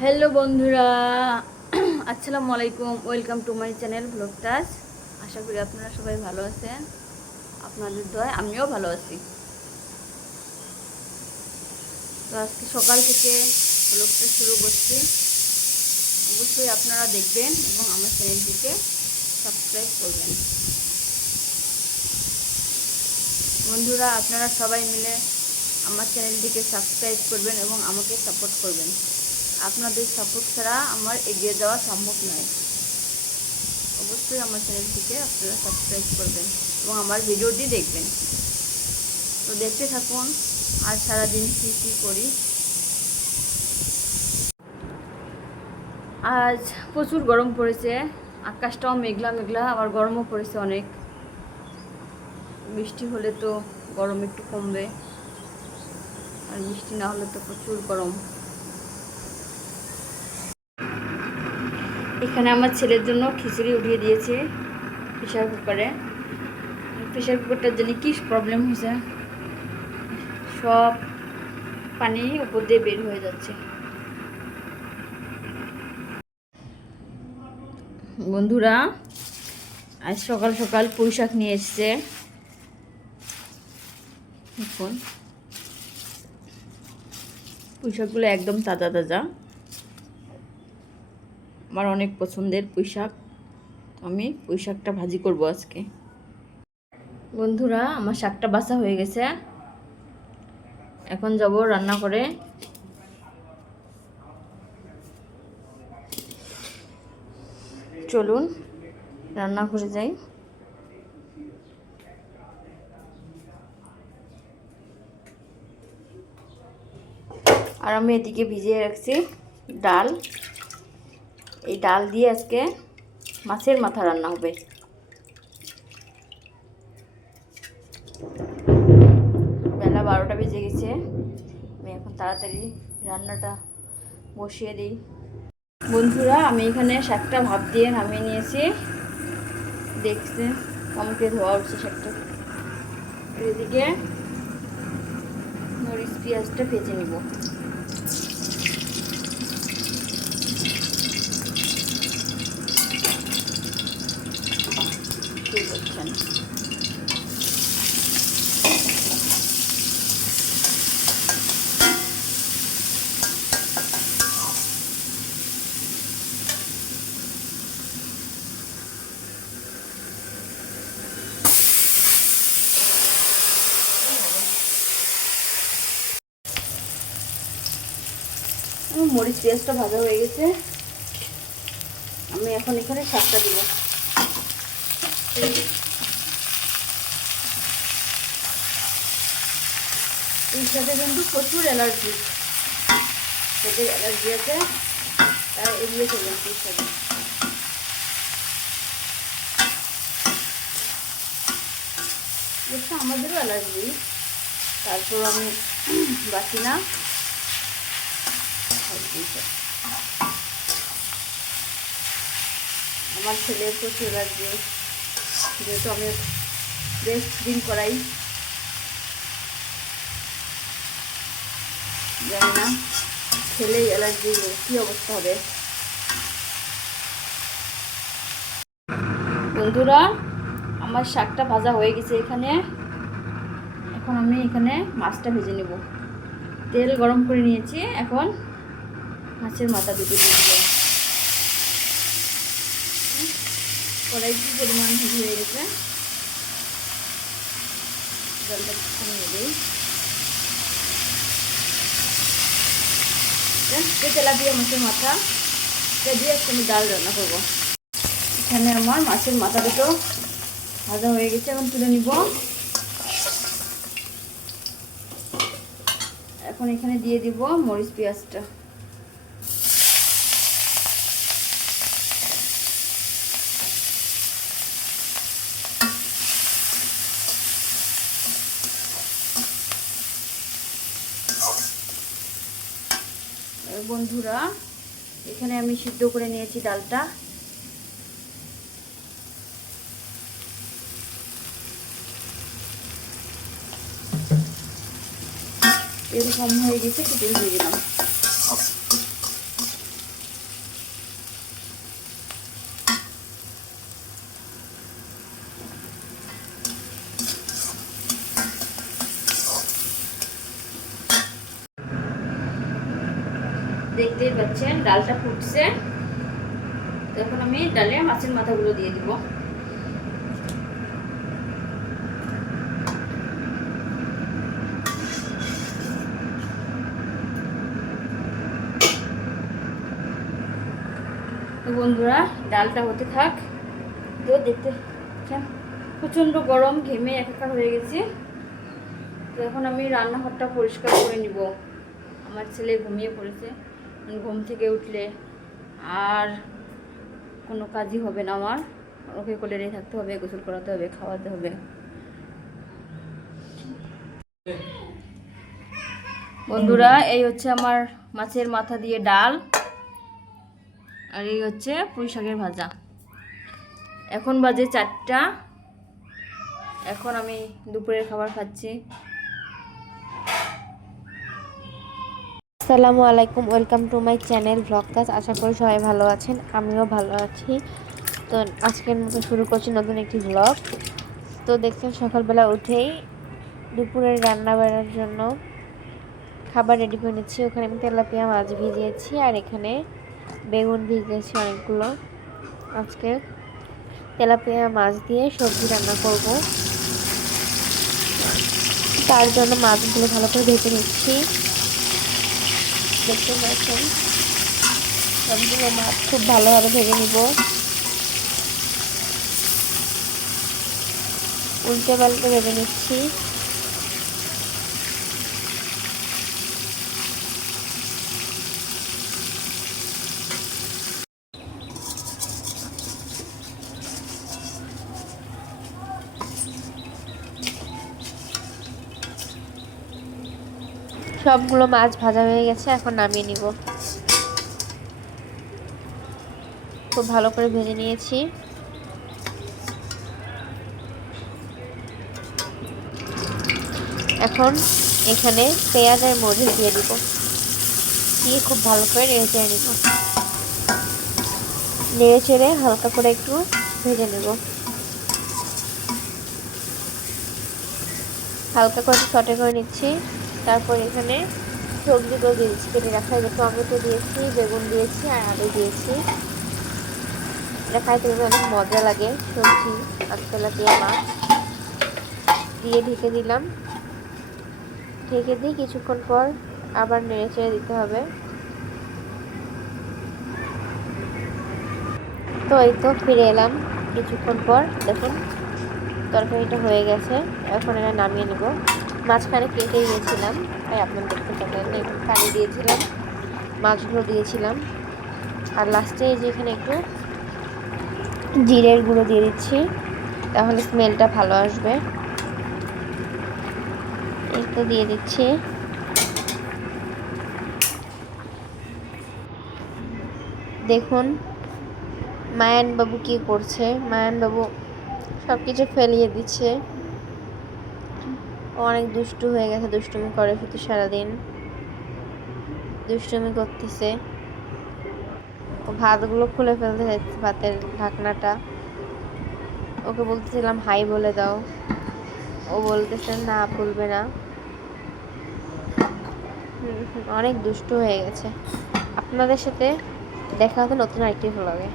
Hello বন্ধুরা, আসসালামু আলাইকুম। ওয়েলকাম টু মাই চ্যানেল ব্লগটাস। আশা করি আপনারা সবাই ভালো আছেন। আপনাদের দয়ায় আমিও ভালো আছি। তো আজকে সকাল থেকে ব্লগটা শুরু করছি। অবশ্যই আপনারা দেখবেন এবং আমার চ্যানেলটিকে সাবস্ক্রাইব করবেন। বন্ধুরা, আপনারা সবাই মিলে আমার চ্যানেলটিকে সাবস্ক্রাইব করবেন এবং আমাকে সাপোর্ট করবেন। আপনাদের সাপোর্ট ছাড়া আমার এগিয়ে যাওয়া সম্ভব নয়। অবশ্যই আমার চ্যানেলটিকে আপনারা সাবস্ক্রাইব করবেন এবং আমার ভিডিওটি দেখবেন। তো দেখতে থাকুন আর সারাদিন কী কী করি। আজ প্রচুর গরম পড়েছে, আকাশটাও মেঘলা মেঘলা, আবার গরমও পড়েছে অনেক। বৃষ্টি হলে তো গরম একটু কমবে, আর বৃষ্টি না হলে তো প্রচুর গরম। এখানে আমার ছেলের জন্য খিচুড়ি উঠিয়ে দিয়েছে প্রেশার কুকারে। প্রেশার কুকারটার জন্য কী প্রবলেম হয়েছে, সব পানি উপর দিয়ে বের হয়ে যাচ্ছে। বন্ধুরা, আজ সকাল সকাল পুঁই শাক নিয়ে এসছে। দেখুন, পুঁই শাকগুলো একদম তাজা তাজা। আমার অনেক পছন্দের পুঁই শাক। আমি পুঁই শাকটা ভাজি করব আজকে। বন্ধুরা, আমার শাকটা বাছা হয়ে গেছে, এখন যাব রান্না করে। চলুন রান্না করে যাই। আর আমি এদিকে ভিজিয়ে রাখছি ডাল। এই ডাল দিয়ে আজকে মাছের মাথা রান্না হবে। বেলা 12টা বেজে গেছে, আমি এখন তাড়াতাড়ি রান্নাটা বসিয়ে দিই। বন্ধুরা, আমি এখানে শাকটা ভাপ দিয়ে নামিয়ে নিয়েছি। দেখতে আমাকে ধোয়া উঠছে শাকটা। এদিকে মরিচ পেঁয়াজটা ভেজে নিব। ঠিক আছে। মরিচ পেঁয়াজটা ভাজা হয়ে গেছে, আমি এখন এখানে শাকটা দিব। এই শাকে কিন্তু প্রচুর অ্যালার্জি, যাদের অ্যালার্জি আছে তারা এড়িয়ে চলবেন এই শাকে। দেখতে আমাদেরও অ্যালার্জি, তারপর আমি বাঁচি না। আমার ছেলের প্রচুর অ্যালার্জি, যেহেতু আমি ব্রেস্ট ফিডিং করাই। জানি না ছেলেই অ্যালার্জি কী অবস্থা হবে। বন্ধুরা, আমার শাকটা ভাজা হয়ে গেছে এখানে। এখন আমি এখানে মাছটা ভেজে নেব। তেল গরম করে নিয়েছি, এখন মাছের মাথা দুটো দিয়ে দেবো। কড়াইটি পরিমাণ ভেজে হয়ে গেছে, জলটা কমিয়ে দিই। তেলাপিয়া মাছের মাথা দিয়ে আজকে আমি ডাল রান্না করবো। এখানে আমার মাছের মাথা দুটো ভাজা হয়ে গেছে, এখন তুলে নিব। এখন এখানে দিয়ে দিব মরিচ পেঁয়াজটা। বন্ধুরা, এখানে আমি সিদ্ধ করে নিয়েছি ডালটা। তেল কম হয়ে গেছে, একটু তেল দিয়ে দিলাম। দেখতেই পাচ্ছেন ডালটা ফুটছে। তো এখন আমি ডালে মাছের মাথাগুলো দিয়ে দিব। তো বন্ধুরা ডালটা হতে থাক। তো দেখতে পাচ্ছেন প্রচণ্ড গরম, ঘেমে একাকার হয়ে গেছি। তো এখন আমি রান্নাঘরটা পরিষ্কার করে নিব। আমার ছেলে ঘুমিয়ে পড়েছে, ঘুম থেকে উঠলে আর কোনো কাজই হবে না আমার। ওকে কোলে নিয়ে থাকতে হবে, গোসল করাতে হবে, খাওয়াতে হবে। বন্ধুরা এই হচ্ছে আমার মাছের মাথা দিয়ে ডাল, আর এই হচ্ছে পুঁই শাকের ভাজা। এখন বাজে 4টা। এখন আমি দুপুরের খাবার খাচ্ছি। আসসালামু আলাইকুম, ওয়েলকাম টু মাই চ্যানেল ভ্লগকাস্ট। আশা করি সবাই ভালো আছেন, আমিও ভালো আছি। তো আজকের মতো শুরু করছি নতুন একটি ভ্লগ। তো দেখছেন সকালবেলা উঠেই দুপুরের রান্না বাড়ার জন্য খাবার রেডি করে নিচ্ছি। ওখানে আমি তেলাপিয়া মাছ ভিজিয়েছি, আর এখানে বেগুন ভিজিয়েছি অনেকগুলো। আজকে তেলাপিয়া মাছ দিয়ে সবজি রান্না করব। তার জন্য মাছগুলো ভালো করে ভেজে নিচ্ছি। দেখতে পাচ্ছেন সবগুলো মাছ খুব ভালোভাবে ভেজে নিব। উল্টে পাল্টে ভেজে নিচ্ছি। সবগুলো মাছ ভাজা হয়ে গেছে, এখন নামিয়ে নিব। খুব ভালো করে ভেজে নিয়েছি। এখন এখানে পেঁয়াজ আর মরিচ দিয়ে দিব, দিয়ে খুব ভালো করে নেড়ে চেড়ে নিব। নেড়ে চেড়ে হালকা করে একটু ভেজে নেব। হালকা করে সটে করে নিচ্ছি। তারপর এখানে সবজিগুলো দিয়ে দিচ্ছি কেটে রাখা। টমেটো দিয়েছি, বেগুন দিয়েছি, আর আলু দিয়েছি। এটা খাইতে অনেক মজা লাগে। সবজি আর তেলাপিয়া মাছ দিয়ে ঢেকে দিলাম। ঢেকে দিয়ে কিছুক্ষণ পর আবার নেড়ে চেড়ে দিতে হবে। তো এই তো ফিরে এলাম কিছুক্ষণ পর। দেখুন তরকারিটা হয়ে গেছে, এখন এটা নামিয়ে নেব। মাঝখানে কেটে দিয়েছিলাম, তাই আপনারা দেখতে পাবেন একটু পানি দিয়েছিলাম, মাছগুলো দিয়েছিলাম। আর লাস্টে যেখানে একটু জিরের গুঁড়ো দিয়ে দিচ্ছি, তাহলে স্মেলটা ভালো আসবে। এই তো দিয়ে দিচ্ছি। দেখুন মায়ান বাবু কি করছে। মায়ান বাবু সব কিছু ফেলিয়ে দিচ্ছে। অনেক দুষ্টু হয়ে গেছে, দুষ্টুমি করে শুধু সারাদিন দুষ্টুমি করতেছে। ও ভাতগুলো খুলে ফেলতে যাচ্ছে, ভাতের ঢাকনাটা। ওকে বলতেছিলাম হাই বলে দাও, ও বলতেছে না বলবে না। অনেক দুষ্টু হয়ে গেছে। আপনাদের সাথে দেখা হবে নতুন আরেকটি ভ্লগে।